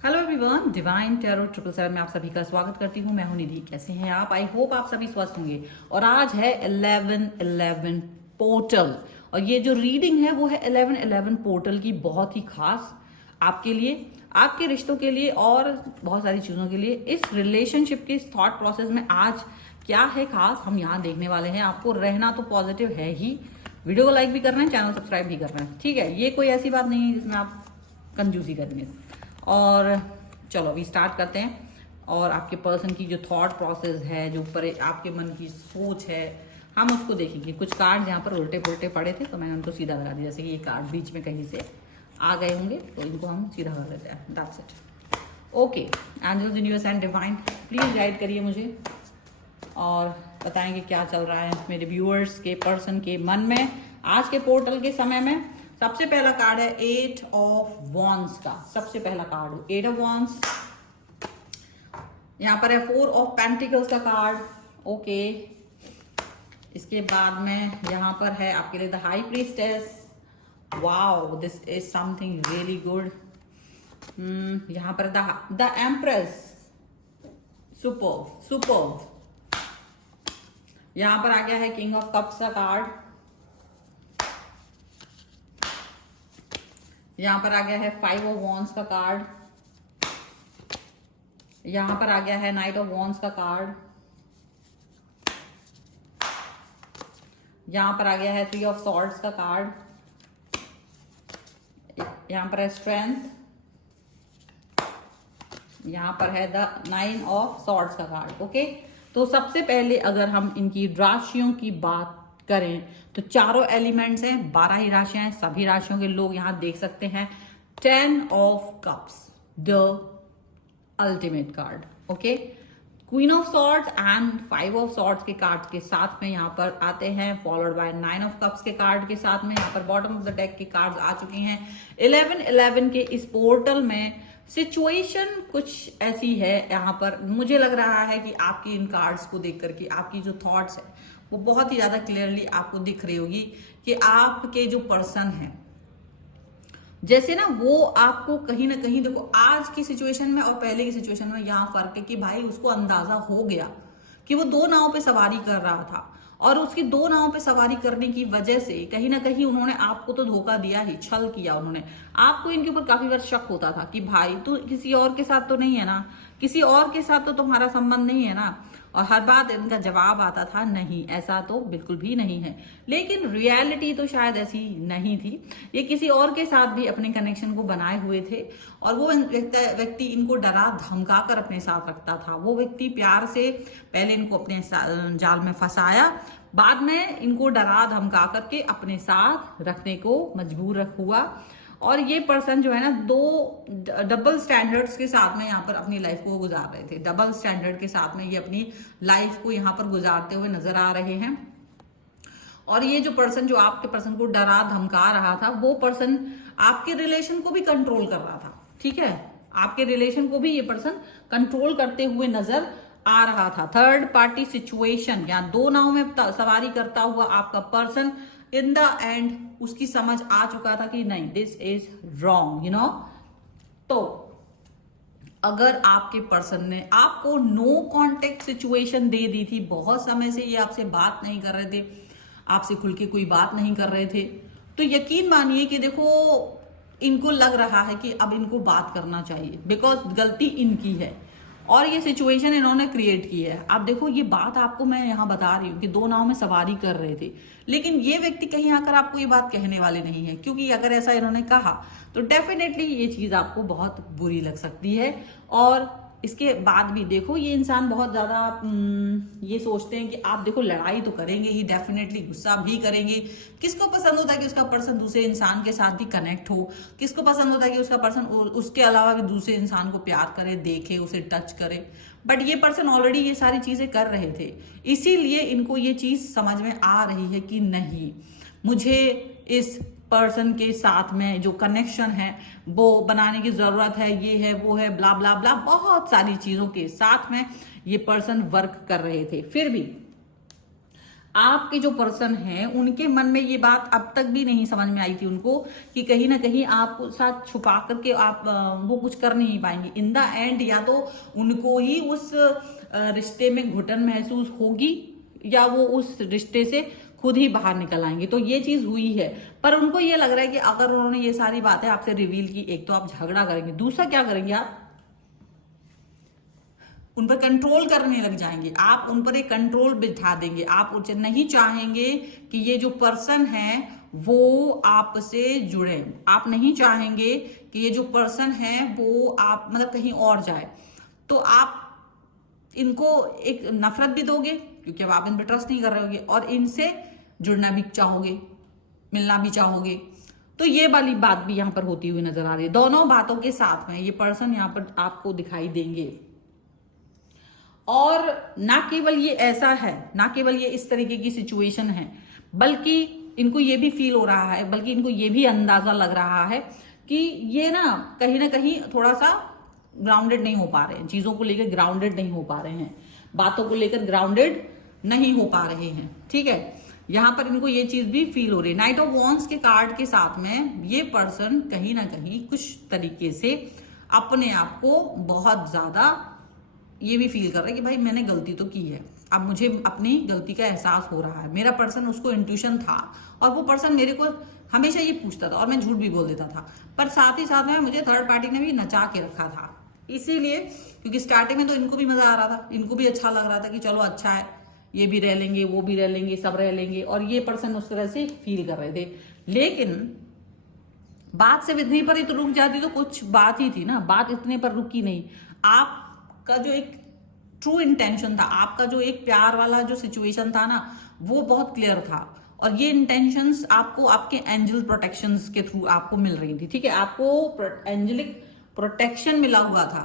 Hello everyone, divine tarot 777 में आप सभी का स्वागत करती हूँ। मैं हूँ निधि। कैसे हैं आप? आई होप आप सभी स्वस्थ होंगे। और आज है 11/11 पोर्टल, और ये जो रीडिंग है वो है 11/11 पोर्टल की, बहुत ही खास आपके लिए, आपके रिश्तों के लिए और बहुत सारी चीजों के लिए। इस रिलेशनशिप के थॉट प्रोसेस में आज क्या है खास, हम यहाँ देखने वाले हैं। आपको रहना तो पॉजिटिव है ही, वीडियो को लाइक भी करना है, चैनल सब्सक्राइब भी करना है, ठीक है। ये कोई ऐसी बात नहीं है जिसमें आप कंजूसी करेंगे। और चलो अभी स्टार्ट करते हैं। और आपके पर्सन की जो थॉट प्रोसेस है, जो पर आपके मन की सोच है, हम उसको देखेंगे। कुछ कार्ड यहाँ पर उल्टे पुल्टे पड़े थे तो मैंने उनको सीधा लगा दिया। जैसे कि ये कार्ड बीच में कहीं से आ गए होंगे तो इनको हम सीधा कर देते हैं। That's it. Okay, angels, universe and divine, please guide करिए मुझे और बताएंगे क्या चल रहा है मेरे व्यूअर्स के पर्सन के मन में आज के पोर्टल के समय में। सबसे पहला कार्ड है 8 ऑफ वॉन्ड्स का। सबसे पहला कार्ड 8 ऑफ वॉन्ड्स। यहां पर है 4 ऑफ पेंटिकल्स का कार्ड। ओके, इसके बाद में यहां पर है आपके लिए the high priestess. Wow, this is something really good. यहां पर द एम्प्रेस। Superb superb. यहां पर आ गया है किंग ऑफ कप्स का कार्ड। यहां पर आ गया है 5 ऑफ वॉन्ड्स का कार्ड। यहां पर आ गया है नाइट ऑफ वॉन्ड्स का कार्ड। यहां पर आ गया है 3 ऑफ सॉर्ड्स का कार्ड। यहां पर है स्ट्रेंथ। यहां पर है द 9 ऑफ सॉर्ड्स का कार्ड। ओके, तो सबसे पहले अगर हम इनकी राशियों की बात करें तो चारों एलिमेंट्स हैं, 12 ही राशियां हैं। सभी राशियों के लोग यहां देख सकते हैं 10 of cups, the ultimate card. Okay, queen of swords and 5 of swords के कार्ड के साथ में यहां पर आते हैं, फॉलोड बाय 9 ऑफ कप्स के कार्ड के साथ में। यहां पर बॉटम ऑफ द डेक के कार्ड आ चुके हैं। 11/11 के इस पोर्टल में सिचुएशन कुछ ऐसी है। यहां पर मुझे लग रहा है कि आपकी इन कार्ड्स को देख करके आपकी जो थॉट्स है वो बहुत ही ज्यादा क्लियरली आपको दिख रही होगी कि आपके जो पर्सन है, जैसे ना वो आपको कहीं ना कहीं, देखो आज की सिचुएशन में और पहले की सिचुएशन में यहाँ फर्क है कि भाई उसको अंदाजा हो गया कि वो 2 नावों पे सवारी कर रहा था, और उसकी 2 नावों पे सवारी करने की वजह से कहीं ना कहीं उन्होंने आपको तो धोखा दिया ही, छल किया उन्होंने आपको। इनके ऊपर काफी बार शक होता था कि भाई तू किसी और के साथ तो नहीं है ना, किसी और के साथ तो तुम्हारा संबंध नहीं है ना। और हर बात इनका जवाब आता था नहीं, ऐसा तो बिल्कुल भी नहीं है। लेकिन रियलिटी तो शायद ऐसी नहीं थी। ये किसी और के साथ भी अपने कनेक्शन को बनाए हुए थे, और वो व्यक्ति इनको डरा धमका कर अपने साथ रखता था। वो व्यक्ति प्यार से पहले इनको अपने जाल में फंसाया, बाद में इनको डरा धमका करके अपने साथ रखने को मजबूर हुआ। और ये पर्सन जो है ना, 2 डबल स्टैंडर्ड्स के साथ में यहाँ पर अपनी लाइफ को गुजार रहे थे। डबल स्टैंडर्ड के साथ में ये अपनी लाइफ को यहाँ पर गुजारते हुए नजर आ रहे हैं। और ये जो पर्सन, जो आपके पर्सन को डरा धमका रहा था, वो पर्सन आपके रिलेशन को भी कंट्रोल कर रहा था। ठीक है, आपके रिलेशन को भी ये पर्सन कंट्रोल करते हुए नजर आ रहा था। थर्ड पार्टी सिचुएशन, यहाँ 2 नाव में सवारी करता हुआ आपका पर्सन इन द एंड उसकी समझ आ चुका था कि नहीं, this is wrong, you know. तो अगर आपके पर्सन ने आपको नो कांटेक्ट सिचुएशन दे दी थी, बहुत समय से ये आपसे बात नहीं कर रहे थे, आपसे खुल के कोई बात नहीं कर रहे थे, तो यकीन मानिए कि देखो इनको लग रहा है कि अब इनको बात करना चाहिए, बिकॉज गलती इनकी है और ये सिचुएशन इन्होंने क्रिएट की है। अब देखो, ये बात आपको मैं यहाँ बता रही हूँ कि 2 नाव में सवारी कर रहे थे, लेकिन ये व्यक्ति कहीं आकर आपको ये बात कहने वाले नहीं है, क्योंकि अगर ऐसा इन्होंने कहा तो डेफिनेटली ये चीज आपको बहुत बुरी लग सकती है। और इसके बाद भी देखो, ये इंसान बहुत ज्यादा ये सोचते हैं कि आप देखो लड़ाई तो करेंगे ही, डेफिनेटली गुस्सा भी करेंगे। किसको पसंद होता है कि उसका पर्सन दूसरे इंसान के साथ भी कनेक्ट हो? किसको पसंद होता है कि उसका पर्सन उसके अलावा भी दूसरे इंसान को प्यार करे, देखे, उसे टच करे? बट ये पर्सन ऑलरेडी ये सारी चीजें कर रहे थे, इसीलिए इनको ये चीज समझ में आ रही है कि नहीं, मुझे इस पर्सन के साथ में जो कनेक्शन है वो बनाने की जरूरत है, ये है वो है, ब्ला ब्ला ब्ला, बहुत सारी चीजों के साथ में ये पर्सन वर्क कर रहे थे। फिर भी आपके जो पर्सन है उनके मन में ये बात अब तक भी नहीं समझ में आई थी उनको कि कहीं ना कहीं आप साथ छुपा करके आप वो कुछ कर नहीं पाएंगे। इन द एंड या तो उनको ही उस रिश्ते में घुटन महसूस होगी या वो उस रिश्ते से खुद ही बाहर निकल आएंगे। तो ये चीज हुई है, पर उनको ये लग रहा है कि अगर उन्होंने ये सारी बातें आपसे रिवील की, एक तो आप झगड़ा करेंगे, दूसरा क्या करेंगे, आप उन पर कंट्रोल करने लग जाएंगे, आप उन पर एक कंट्रोल बिठा देंगे। आप उनसे नहीं चाहेंगे कि ये जो पर्सन है वो आपसे जुड़े, आप नहीं चाहेंगे कि ये जो पर्सन है वो आप मतलब कहीं और जाए। तो आप इनको एक नफरत भी दोगे क्योंकि अब आप इन पर ट्रस्ट नहीं कर रहे होगे, और इनसे जुड़ना भी चाहोगे, मिलना भी चाहोगे। तो ये वाली बात भी यहां पर होती हुई नजर आ रही है। दोनों बातों के साथ में ये पर्सन यहां पर आपको दिखाई देंगे। और ना केवल ये ऐसा है, ना केवल ये इस तरीके की सिचुएशन है, बल्कि इनको ये भी फील हो रहा है, बल्कि इनको ये भी अंदाजा लग रहा है कि ये ना कहीं थोड़ा सा ग्राउंडेड नहीं हो पा रहे हैं, चीजों को लेकर ग्राउंडेड नहीं हो पा रहे हैं, बातों को लेकर ग्राउंडेड नहीं हो पा रहे हैं। ठीक है, यहां पर इनको ये चीज भी फील हो रही है। नाइट ऑफ वॉन्ड्स के कार्ड के साथ में ये पर्सन कहीं ना कहीं कुछ तरीके से अपने आप को बहुत ज्यादा ये भी फील कर रहा है कि भाई मैंने गलती तो की है, अब मुझे अपनी गलती का एहसास हो रहा है। मेरा पर्सन, उसको इंट्यूशन था और वो पर्सन मेरे को हमेशा ये पूछता था और मैं झूठ भी बोल देता था, पर साथ ही साथ में मुझे थर्ड पार्टी ने भी नचा के रखा था। इसीलिए क्योंकि स्टार्टिंग में तो इनको भी मजा आ रहा था, इनको भी अच्छा लग रहा था कि चलो अच्छा है, ये भी रह लेंगे, वो भी रह लेंगे, सब रह लेंगे, और ये पर्सन उस तरह से फील कर रहे थे। लेकिन बात सिर्फ इतनी पर ही तो रुक जाती तो कुछ बात ही थी ना, बात इतने पर रुकी नहीं। आपका जो एक ट्रू इंटेंशन था, आपका जो एक प्यार वाला जो सिचुएशन था ना, वो बहुत क्लियर था, और ये इंटेंशंस आपको आपके एंजल प्रोटेक्शंस के थ्रू आपको मिल रही थी। ठीक है, आपको एंजेलिक प्रोटेक्शन मिला हुआ था,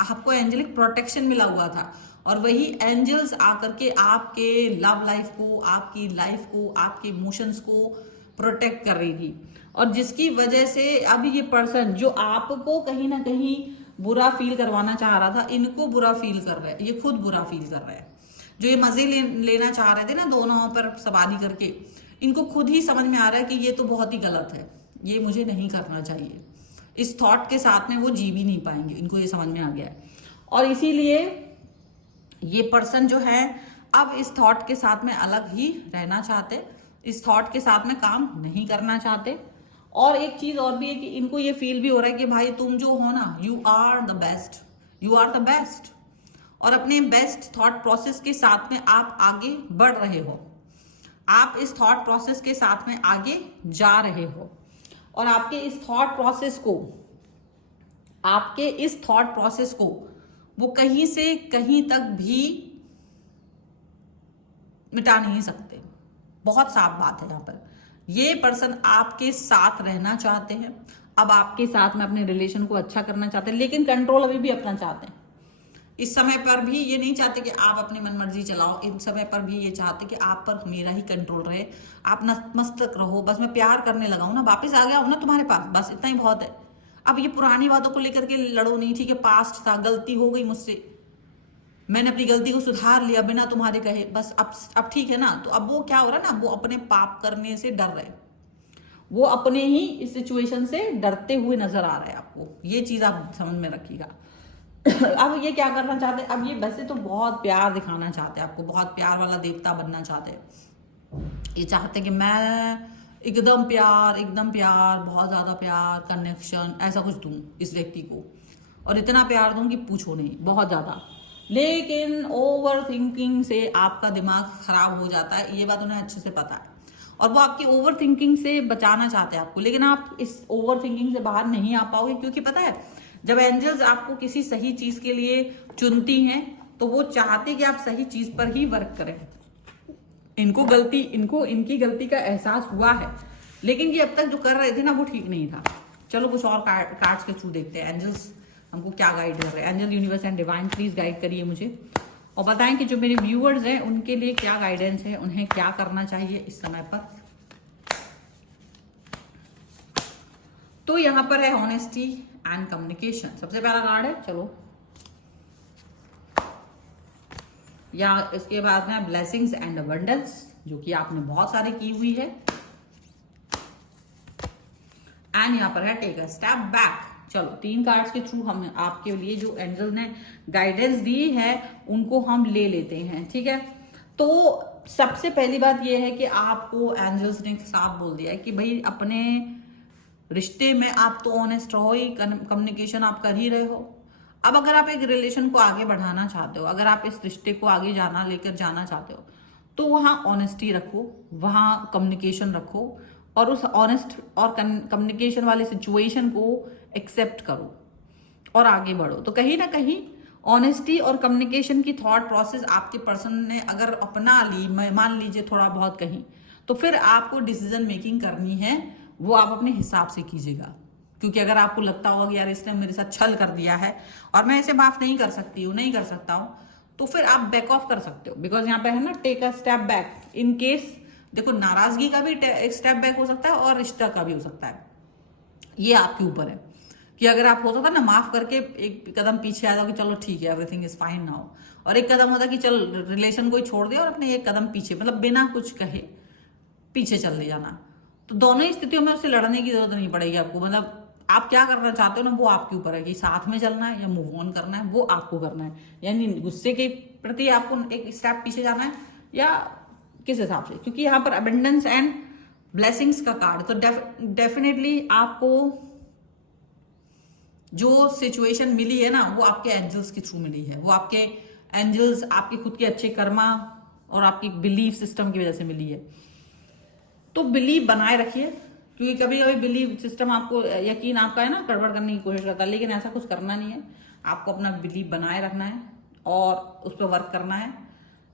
आपको एंजेलिक प्रोटेक्शन मिला हुआ था, और वही एंजल्स आकर के आपके लव लाइफ को, आपकी लाइफ को, आपके इमोशंस को प्रोटेक्ट कर रही थी। और जिसकी वजह से अब ये पर्सन जो आपको कहीं ना कहीं बुरा फील करवाना चाह रहा था, इनको बुरा फील कर रहा है, ये खुद बुरा फील कर रहा है। जो ये मजे लेना चाह रहे थे ना दोनों पर सवारी करके, इनको खुद ही समझ में आ रहा है कि ये तो बहुत ही गलत है, ये मुझे नहीं करना चाहिए। इस थॉट के साथ में वो जी भी नहीं पाएंगे, इनको ये समझ में आ गया है। और इसीलिए ये पर्सन जो है अब इस थॉट के साथ में अलग ही रहना चाहते, इस थॉट के साथ में काम नहीं करना चाहते। और एक चीज और भी है कि इनको ये फील भी हो रहा है कि भाई तुम जो हो ना, you are the best, you are the best, और अपने बेस्ट थॉट प्रोसेस के साथ में आप आगे बढ़ रहे हो, आप इस थॉट प्रोसेस के साथ में आगे जा रहे हो, और आपके इस थॉट प्रोसेस को, आपके इस थॉट प्रोसेस को वो कहीं से कहीं तक भी मिटा नहीं सकते। बहुत साफ बात है यहाँ पर। ये पर्सन आपके साथ रहना चाहते हैं, अब आपके साथ में अपने रिलेशन को अच्छा करना चाहते हैं, लेकिन कंट्रोल अभी भी अपना चाहते हैं। इस समय पर भी ये नहीं चाहते कि आप अपनी मनमर्जी चलाओ, इस समय पर भी ये चाहते कि आप पर मेरा ही कंट्रोल रहे, आप नतमस्तक रहो, बस मैं प्यार करने लगा हूं ना, वापस आ गया हूं ना तुम्हारे पास, बस इतना ही बहुत है। अब ये पुरानी बातों को लेकर के लड़ो नहीं, ठीक है, पास्ट था, गलती हो गई मुझसे, मैंने अपनी गलती को सुधार लिया बिना तुम्हारे कहे, बस अब ठीक है ना। तो अब वो क्या हो रहा है ना, वो अपने पाप करने से डर रहे, वो अपने ही इस सिचुएशन से डरते हुए नजर आ रहा है आपको। ये चीज आप समझ में रखिएगा। अब ये क्या करना चाहते हैं, अब ये वैसे तो बहुत प्यार दिखाना चाहते हैं आपको, बहुत प्यार वाला देवता बनना चाहते हैं। ये चाहते हैं कि मैं एकदम प्यार, बहुत ज्यादा प्यार, कनेक्शन, ऐसा कुछ दूं इस व्यक्ति को, और इतना प्यार दूं कि पूछो नहीं, बहुत ज्यादा। लेकिन ओवर थिंकिंग से आपका दिमाग खराब हो जाता है, ये बात उन्हें अच्छे से पता है, और वो आपकी ओवर थिंकिंग से बचाना चाहते हैं आपको। लेकिन आप इस ओवर थिंकिंग से बाहर नहीं आ पाओगे, क्योंकि पता है जब एंजल्स आपको किसी सही चीज के लिए चुनती हैं तो वो चाहते कि आप सही चीज पर ही वर्क करें। इनकी गलती का एहसास हुआ है, लेकिन ये अब तक जो कर रहे थे ना वो ठीक नहीं था। चलो कुछ और कार्ड्स के थ्रू देखते हैं एंजल्स हमको क्या गाइड कर रहे हैं। Angel, universe and divine, please guide करिए मुझे और बताएं कि जो मेरे व्यूअर्स हैं उनके लिए क्या गाइडेंस है, उन्हें क्या करना चाहिए इस समय पर। तो यहां पर है ऑनेस्टी एंड कम्युनिकेशन, सबसे पहला कार्ड है। चलो, या इसके बाद में ब्लेसिंग्स एंड अबंडेंस, जो कि आपने बहुत सारे की हुई है। एंड यहाँ पर है टेक अ स्टेप बैक। चलो 3 कार्ड्स के थ्रू हम आपके लिए जो एंजल ने गाइडेंस दी है उनको हम ले लेते हैं, ठीक है। तो सबसे पहली बात यह है कि आपको एंजल्स ने साफ बोल दिया है कि भाई अपने रिश्ते में आप तो ऑनेस्ट रहो ही, कम्युनिकेशन आप कर ही रहे हो। अब अगर आप एक रिलेशन को आगे बढ़ाना चाहते हो, अगर आप इस रिश्ते को आगे लेकर जाना चाहते हो, तो वहां ऑनेस्टी रखो, वहां कम्युनिकेशन रखो और उस ऑनेस्ट और कम्युनिकेशन वाले सिचुएशन को एक्सेप्ट करो और आगे बढ़ो। तो कहीं ना कहीं ऑनेस्टी और कम्युनिकेशन की थॉट प्रोसेस आपके पर्सन ने अगर अपना ली, मान लीजिए थोड़ा बहुत कहीं, तो फिर आपको डिसीजन मेकिंग करनी है वो आप अपने हिसाब से कीजिएगा। क्योंकि अगर आपको लगता होगा कि यार इसने मेरे साथ छल कर दिया है और मैं इसे माफ नहीं कर सकती हूँ, नहीं कर सकता हूँ, तो फिर आप बैक ऑफ कर सकते हो। बिकॉज यहाँ पे है ना take a step back. In case देखो नाराजगी का भी एक स्टेप बैक हो सकता है और रिश्ता का भी हो सकता है, ये आपके ऊपर है कि अगर आप हो सकता है ना माफ करके एक कदम पीछे आ जाओ कि चलो ठीक है एवरीथिंग इज फाइन नाउ, और एक कदम होता है कि चल रिलेशन को ही छोड़ दे और अपने एक कदम पीछे, मतलब बिना कुछ कहे पीछे चले जाना। तो दोनों ही स्थितियों में उससे लड़ने की जरूरत नहीं पड़ेगी आपको। मतलब आप क्या करना चाहते हो ना वो आपके ऊपर है कि साथ में चलना है या मूव ऑन करना है, वो आपको करना है। यानी गुस्से के प्रति आपको एक स्टेप पीछे जाना है या किस हिसाब से, क्योंकि यहाँ पर अबेंडेंस एंड ब्लेसिंग्स का कार्ड, तो डेफिनेटली आपको जो सिचुएशन मिली है ना वो आपके एंजल्स के थ्रू मिली है। वो आपके एंजल्स आपके खुद के अच्छे कर्मा और आपकी बिलीफ सिस्टम की वजह से मिली है। तो बिलीव बनाए रखिए, क्योंकि कभी कभी बिलीव सिस्टम आपको, यकीन आपका है ना, गड़बड़ करने की कोशिश करता है, लेकिन ऐसा कुछ करना नहीं है। आपको अपना बिलीव बनाए रखना है और उस पर वर्क करना है।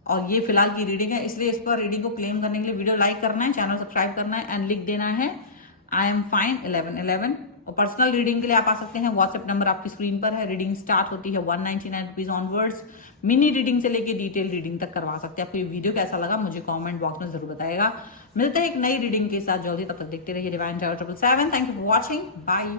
और ये फिलहाल की रीडिंग है, इसलिए इस पर रीडिंग को क्लेम करने के लिए वीडियो लाइक करना है, चैनल सब्सक्राइब करना है एंड लिख देना है आई एम फाइन 1111। और पर्सनल रीडिंग के लिए आप आ सकते हैं, व्हाट्सएप नंबर आपकी स्क्रीन पर है। रीडिंग स्टार्ट होती है 199 रुपीज ऑनवर्ड्स। मिनी रीडिंग से लेके डिटेल रीडिंग तक करवा सकते हैं। आपको ये वीडियो कैसा लगा मुझे कमेंट बॉक्स में जरूर बताएगा। मिलते हैं एक नई रीडिंग के साथ जल्दी, तब तक देखते रहिए divine tower 777। Thank you for watching, bye.